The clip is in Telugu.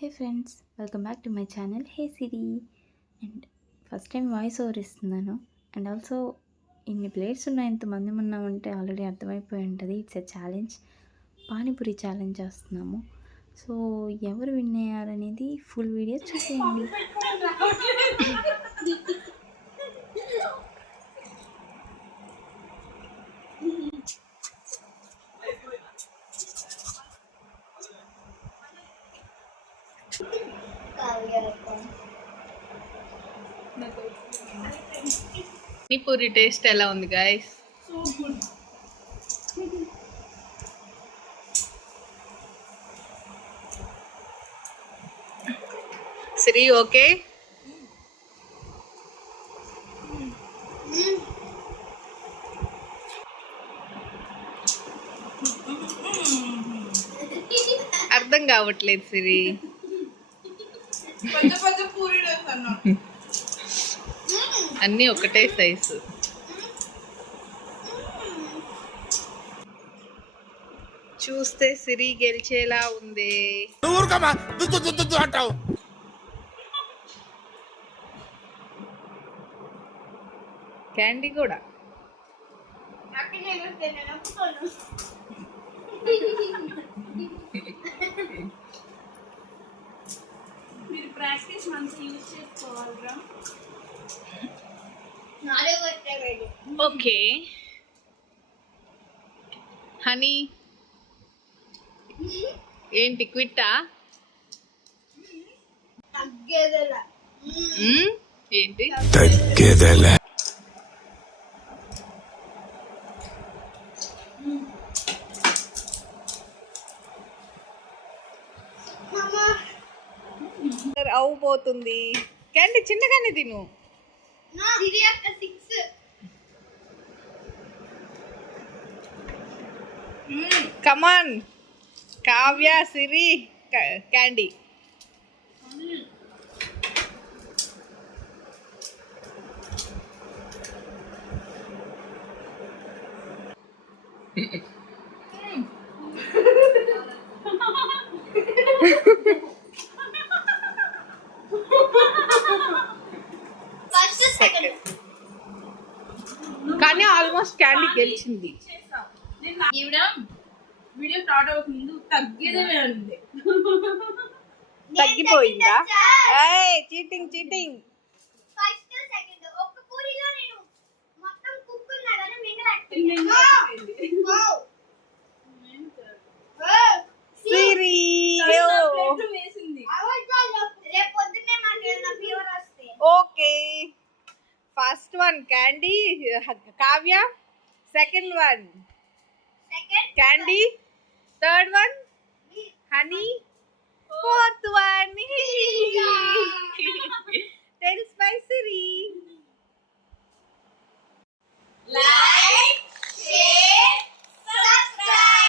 Hey friends, welcome back to my channel hey Siri. And first time voice over ఇస్తున్నాను. అండ్ ఆల్సో ఇన్ని ప్లేట్స్ ఉన్నాయి, ఇంతమంది ఉన్నామంటే ఆల్రెడీ అర్థమైపోయి ఉంటుంది. It's a challenge, panipuri challenge చేస్తున్నాము. సో ఎవరు విన్ అయ్యారనేది ఫుల్ వీడియో చూసేయండి. పానీపూరి టేస్ట్ ఎలా ఉంది గైస్? శ్రీ ఓకే? అర్థం కావట్లేదు సిరి. అన్నీ ఒకటే సైజు. చూస్తే సిరి గెలిచేలా ఉంది. క్యాండీ కూడా మీరు ప్రాక్టీస్ మంచిగా యూజ్ చేసుకోవాలిరా. ఓకే హనీ, ఏంటి క్విట్టా? ఏంటి తగ్గేదలే? అవుపోతుంది. క్యాండీ చిన్నగానే తిను. Come on Kavya, Siri, candy. కానీ ఆల్మోస్ట్ క్యాండీ గెలిచింది. వీడియో స్టార్ట్ అవ్వక ముందు తగ్గేదే ఉంది. తగ్గిపోయిందా? Cheating cheating. Okay, first one candy, Kavya. Second one candy. Third one